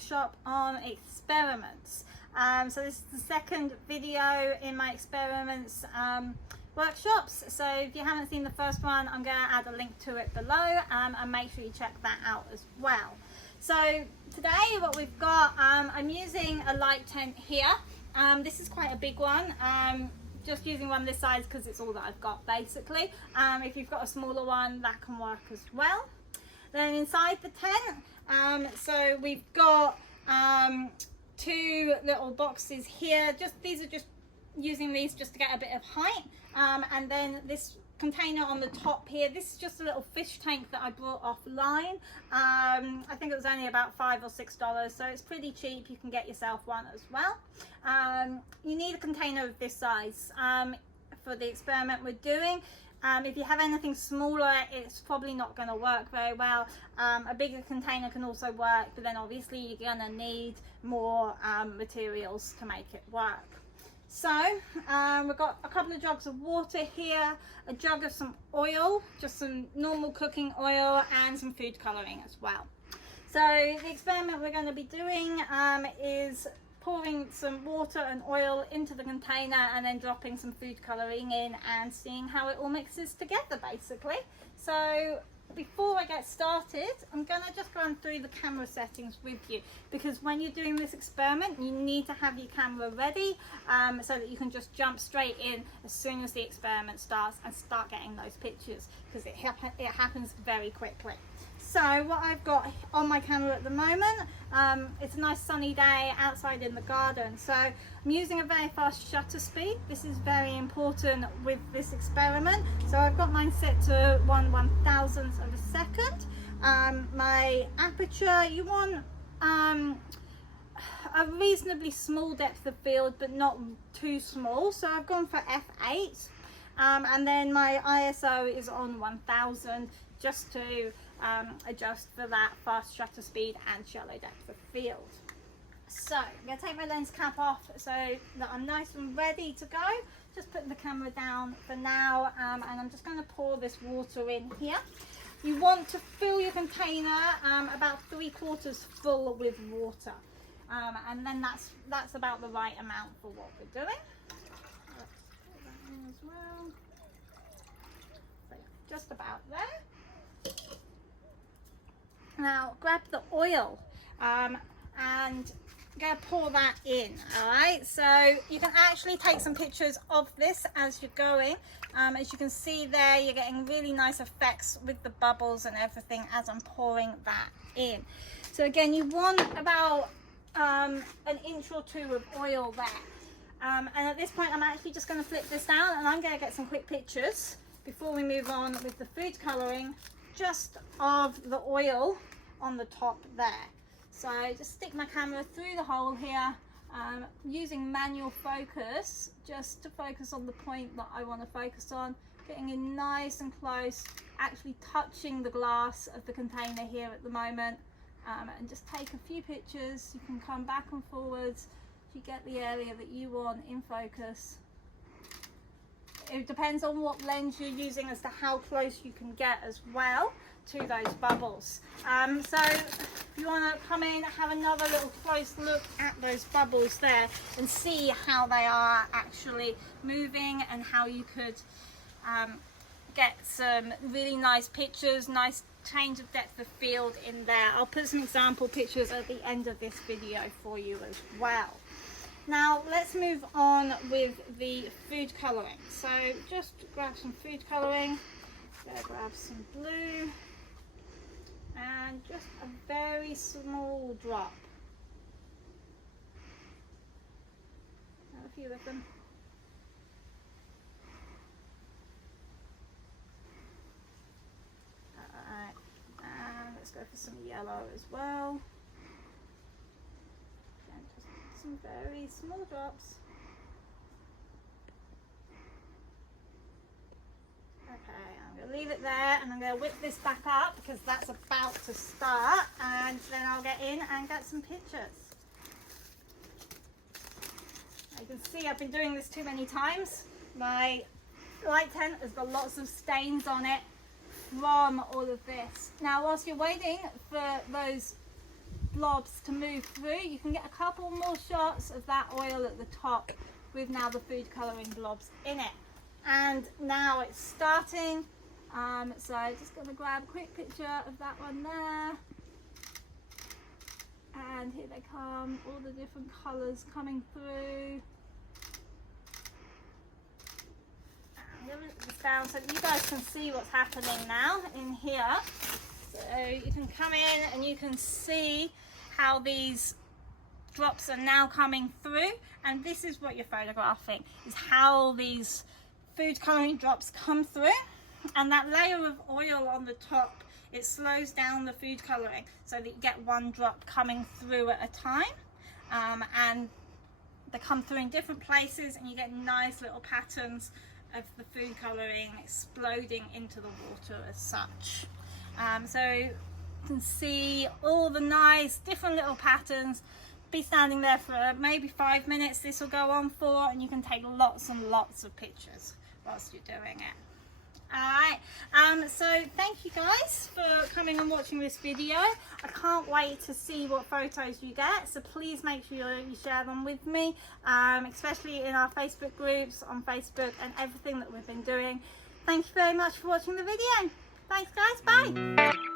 workshop on experiments. So this is the second video in my experiments workshops. So if you haven't seen the first one, I'm going to add a link to it below, and make sure you check that out as well. So today what we've got, I'm using a light tent here. This is quite a big one. Just using one this size because it's all that I've got basically. If you've got a smaller one, that can work as well. Then inside the tent, so we've got two little boxes here. These are just using these just to get a bit of height. And then this container on the top here, this is just a little fish tank that I brought offline. I think it was only about $5 or $6, so it's pretty cheap. You can get yourself one as well. You need a container of this size for the experiment we're doing. If you have anything smaller, it's probably not going to work very well. A bigger container can also work, but then obviously you're going to need more materials to make it work. So we've got a couple of jugs of water here, a jug of some oil, just some normal cooking oil, and some food colouring as well. So the experiment we're going to be doing is pouring some water and oil into the container and then dropping some food colouring in and seeing how it all mixes together basically. So before I get started, I'm going to just run through the camera settings with you, because when you're doing this experiment you need to have your camera ready so that you can just jump straight in as soon as the experiment starts and start getting those pictures, because it happens very quickly. So what I've got on my camera at the moment, it's a nice sunny day outside in the garden, so I'm using a very fast shutter speed. This is very important with this experiment. So I've got mine set to 1/1000th of a second. My aperture, you want a reasonably small depth of field but not too small, so I've gone for f8, and then my ISO is on 1000 just to adjust for that fast shutter speed and shallow depth of field. So I'm going to take my lens cap off so that I'm nice and ready to go. Just putting the camera down for now, and I'm just going to pour this water in here. You want to fill your container about 3/4 full with water, and then that's about the right amount for what we're doing. Let's put that in as well. So yeah, just about there. Now grab the oil and I'm going to pour that in. Alright, so you can actually take some pictures of this as you're going. As you can see there, you're getting really nice effects with the bubbles and everything as I'm pouring that in. So again, you want about an inch or two of oil there. And at this point I'm actually just going to flip this down and I'm going to get some quick pictures before we move on with the food colouring, just of the oil on the top there. So just stick my camera through the hole here, using manual focus just to focus on the point that I want to focus on, getting in nice and close, actually touching the glass of the container here at the moment, and just take a few pictures. You can come back and forwards to get the area that you want in focus. It depends on what lens you're using as to how close you can get as well to those bubbles. So if you want to come in, have another little close look at those bubbles there and see how they are actually moving and how you could get some really nice pictures, nice change of depth of field in there. I'll put some example pictures at the end of this video for you as well. Now let's move on with the food colouring. So just grab some food colouring, grab some blue, and just a very small drop. A few of them. Alright, and let's go for some yellow as well. And just some very small drops. Okay, I'm going to leave it there and I'm going to whip this back up because that's about to start, and then I'll get in and get some pictures. You can see I've been doing this too many times. My light tent has got lots of stains on it from all of this. Now whilst you're waiting for those blobs to move through. You can get a couple more shots of that oil at the top with now the food colouring blobs in it. And now it's starting. So I'm just going to grab a quick picture of that one there. And here they come, all the different colours coming through. I'm going to put this down so that you guys can see what's happening now in here. So you can come in and you can see how these drops are now coming through, and this is what you're photographing, is how these food colouring drops come through, and that layer of oil on the top, it slows down the food colouring so that you get one drop coming through at a time, and they come through in different places and you get nice little patterns of the food colouring exploding into the water as such. So you can see all the nice different little patterns. Be standing there for maybe 5 minutes this will go on for, and you can take lots and lots of pictures whilst you're doing it. Alright, so thank you guys for coming and watching this video. I can't wait to see what photos you get, so please make sure you share them with me, especially in our Facebook groups on Facebook and everything that we've been doing. Thank you very much for watching the video. Thanks guys, bye.